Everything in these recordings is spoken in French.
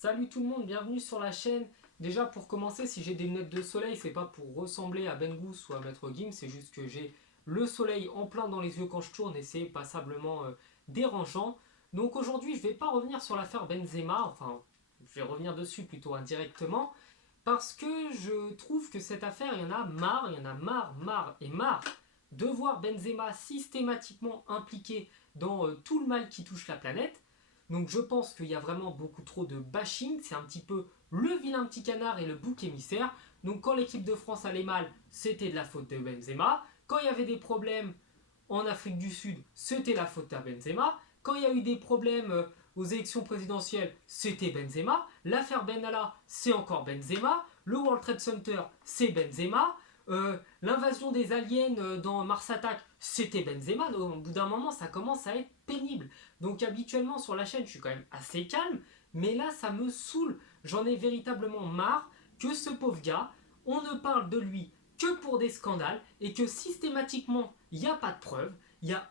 Salut tout le monde, bienvenue sur la chaîne. Déjà pour commencer, si j'ai des lunettes de soleil, c'est pas pour ressembler à Bengoose ou à Maître Gims, c'est juste que j'ai le soleil en plein dans les yeux quand je tourne et c'est passablement dérangeant. Donc aujourd'hui, je vais pas revenir sur l'affaire Benzema, enfin, je vais revenir dessus plutôt indirectement, parce que je trouve que cette affaire, il y en a marre, il y en a marre de voir Benzema systématiquement impliqué dans tout le mal qui touche la planète. Donc je pense qu'il y a vraiment beaucoup trop de bashing, c'est un petit peu le vilain petit canard et le bouc émissaire. Donc quand l'équipe de France allait mal, c'était de la faute de Benzema. Quand il y avait des problèmes en Afrique du Sud, c'était la faute à Benzema. Quand il y a eu des problèmes aux élections présidentielles, c'était Benzema. L'affaire Benalla, c'est encore Benzema. Le World Trade Center, c'est Benzema. L'invasion des aliens dans Mars Attack, c'était Benzema. Donc, au bout d'un moment, ça commence à être pénible. Donc habituellement sur la chaîne, je suis quand même assez calme. Mais là, ça me saoule. J'en ai véritablement marre que ce pauvre gars, on ne parle de lui que pour des scandales et que systématiquement, il n'y a pas de preuves, il y a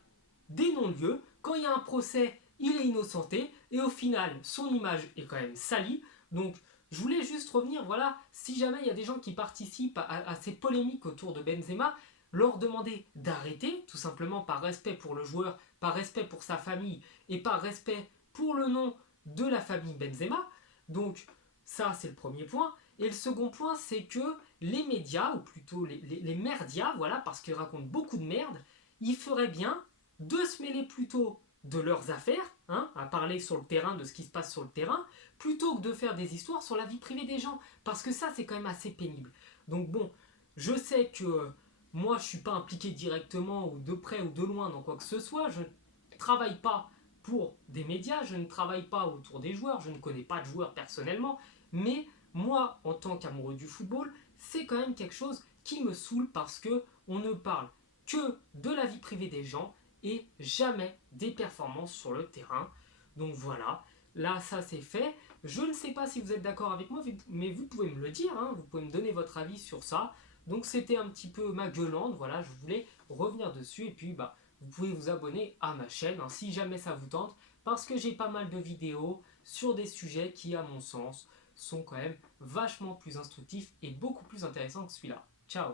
des non-lieux. Quand il y a un procès, il est innocenté et au final, son image est quand même salie. Donc, je voulais juste revenir, voilà, si jamais il y a des gens qui participent à ces polémiques autour de Benzema, leur demander d'arrêter, tout simplement par respect pour le joueur, par respect pour sa famille et par respect pour le nom de la famille Benzema. Donc, ça, c'est le premier point. Et le second point, c'est que les médias, ou plutôt les merdias, voilà, parce qu'ils racontent beaucoup de merde, ils feraient bien de se mêler plutôt de leurs affaires, hein, à parler sur le terrain de ce qui se passe sur le terrain, plutôt que de faire des histoires sur la vie privée des gens. Parce que ça, c'est quand même assez pénible. Donc bon, je sais que moi, je ne suis pas impliqué directement ou de près ou de loin dans quoi que ce soit. Je ne travaille pas pour des médias, je ne travaille pas autour des joueurs, je ne connais pas de joueurs personnellement, mais moi, en tant qu'amoureux du football, c'est quand même quelque chose qui me saoule parce que on ne parle que de la vie privée des gens et jamais des performances sur le terrain. Donc voilà, là ça c'est fait. Je ne sais pas si vous êtes d'accord avec moi, mais vous pouvez me le dire, hein, vous pouvez me donner votre avis sur ça. Donc c'était un petit peu ma gueulante, voilà, je voulais revenir dessus et puis vous pouvez vous abonner à ma chaîne hein, si jamais ça vous tente parce que j'ai pas mal de vidéos sur des sujets qui à mon sens sont quand même vachement plus instructifs et beaucoup plus intéressants que celui-là. Ciao.